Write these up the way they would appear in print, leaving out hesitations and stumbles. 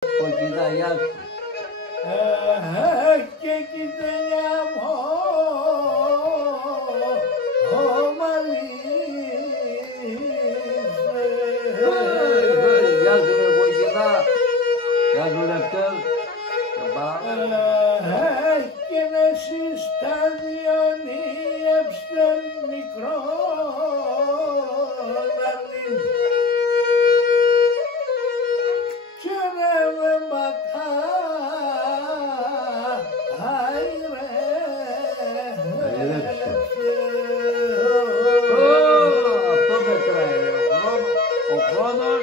Κοκκιναγιά σου. Και κοιτανιά μου Γεια σου ρε Κοκκινά. Γεια σου Λευτέρ. και να στα διονύεψτε μικρό ναρνί και να με ματάει ρε Αυτό μετράει ρε. Ο χρόνος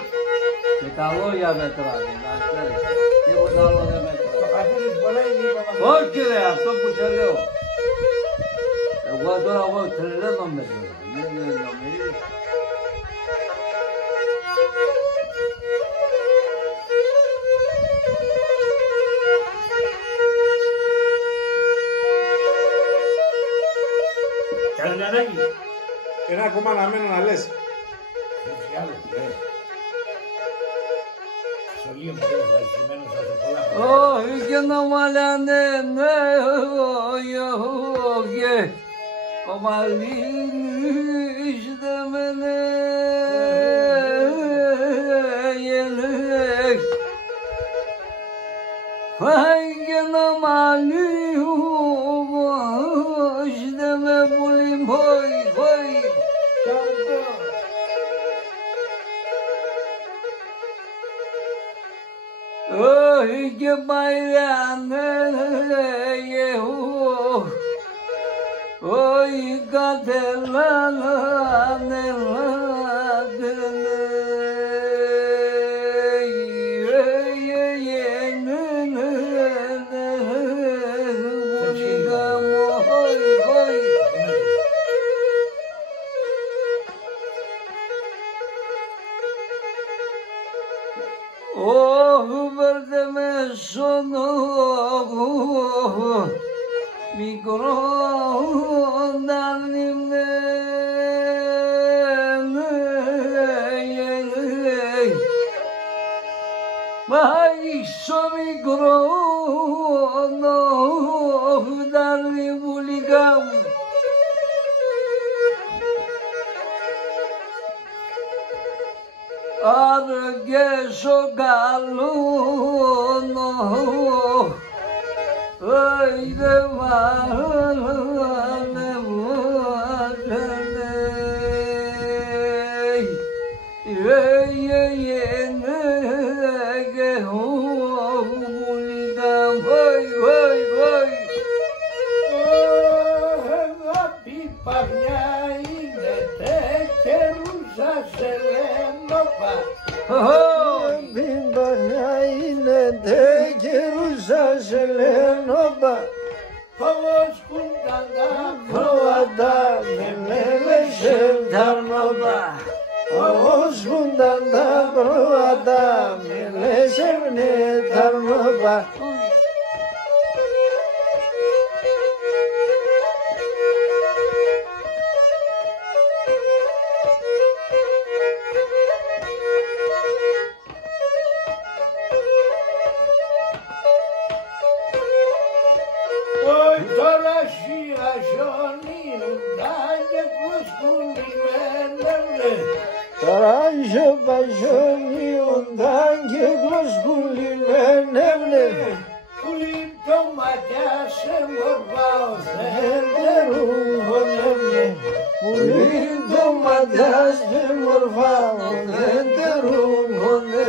και τα λόγια μετράνε. Να ξέρεις. Τίποτα άλλο δεν μετράει. Όχι ρε, αυτό που σε λέω. Εγώ τρελαίνομαι τώρα. Μην νομίζεις. Καρδιανάκη. Ένα ακόμα αναμένω να λες. Έτσι άλλο, Σολία μου τώρα ευχαριστημένος από πολλά χρόνια. Όχι και να μαλάνε, ναι, όχι. Ο Μαλίνης δεν με λέγει. Φάει και να μαλίνους δεν με πουλεί, χωρί. Όχι και παϊράνε όχι κατελάνε βέρτε με στον μικρό ναρνιμνέ πάει στο μικρό ναρνιμουλικά μου. Αργές ο καλούνο, δεν βάλανε μάτανε, και μουλικά, Αγάπη παγιά είναι τέκερουζα σε λένοπα. Μην πανιά είναι τέκερουζα σε λένοπα. Φοβός κουντανά Φρόατα με μέλεσαι ταρνοπα. Φοβός κουντανά φρόατα με μέλεσαι ταρνοπα. Τώρα σιαζόνι ουντάγε κλωσκουλημένε. Τώρα είσαι παζόνι οντάν και κλωσκουλημένε. Πουλί το ματιά σε μορφάω Δεν τερούγωνε, πουλί το ματιά σε μορφάω, δεν τερούγωνε.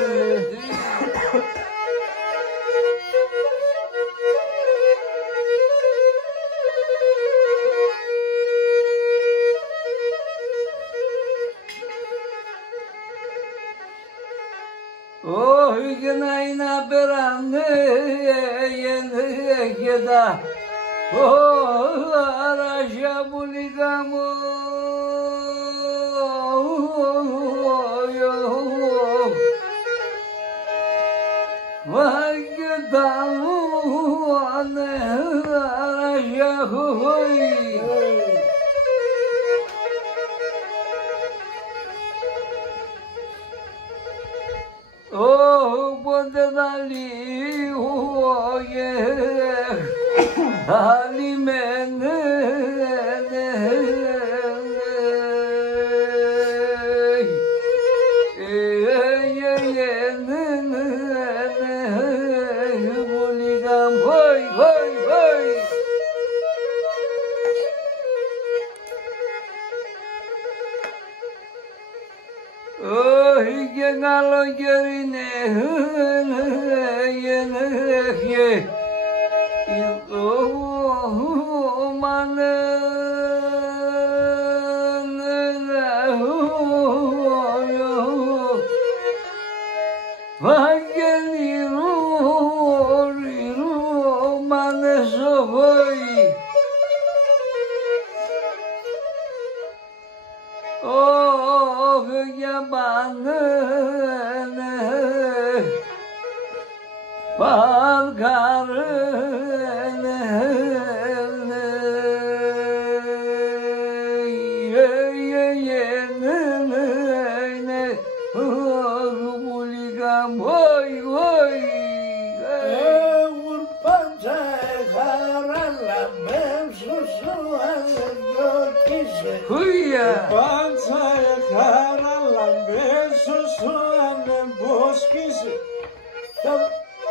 Όχι και να είναι απεράνε και τα αράσια πουλικά μου. Μα και τα αράσια χωί. Πότε dali oye dali mene buligam hoy hoy hoy Galo yerine ye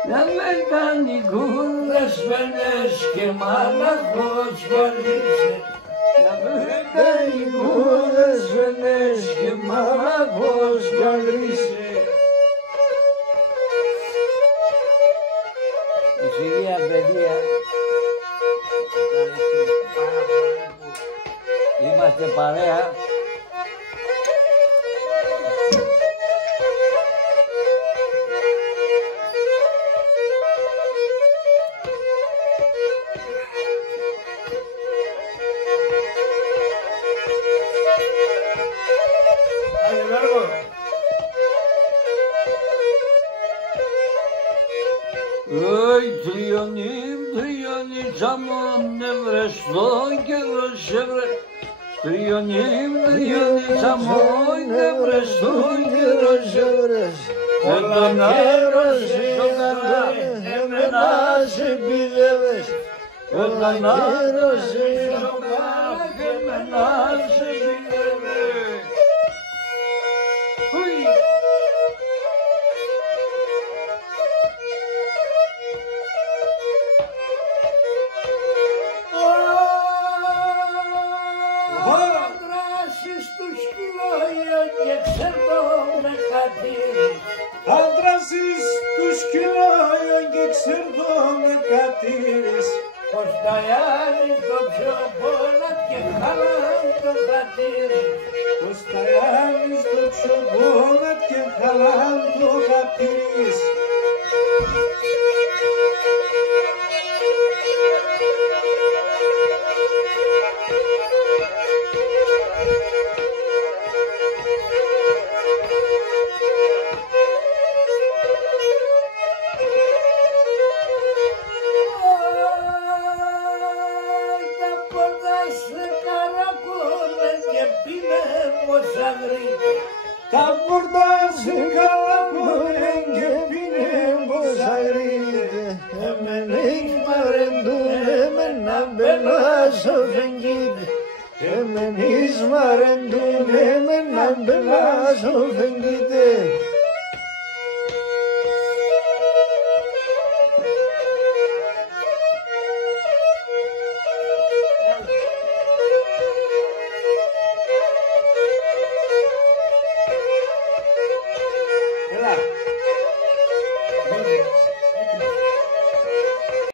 Lamerdani gulas venes que malachos guardice. Lamerdani gulas venes que malachos guardice. Y seguía pedía. Y más de pareja. Zaman nevresto gerosevre Trionim zaman nevresto gerosevre Olaneros jogara emenas bileves Olaneros jogara emenas bileves Huy Αντράσεις τους κυλάιον και ξερδώνε κατήρες Πως τα άλλοι το πιο πόνατ και χαλάν το κατήρες Πως τα άλλοι στο πιο πόνατ και χαλάν το κατήρες Τα πορτάς καλαπορέν και πίνε πως αγρείτε Εμενείς μαρεντούν εμένα μπελάς οφεγγείτε Εμενείς μαρεντούν εμένα μπελάς οφεγγείτε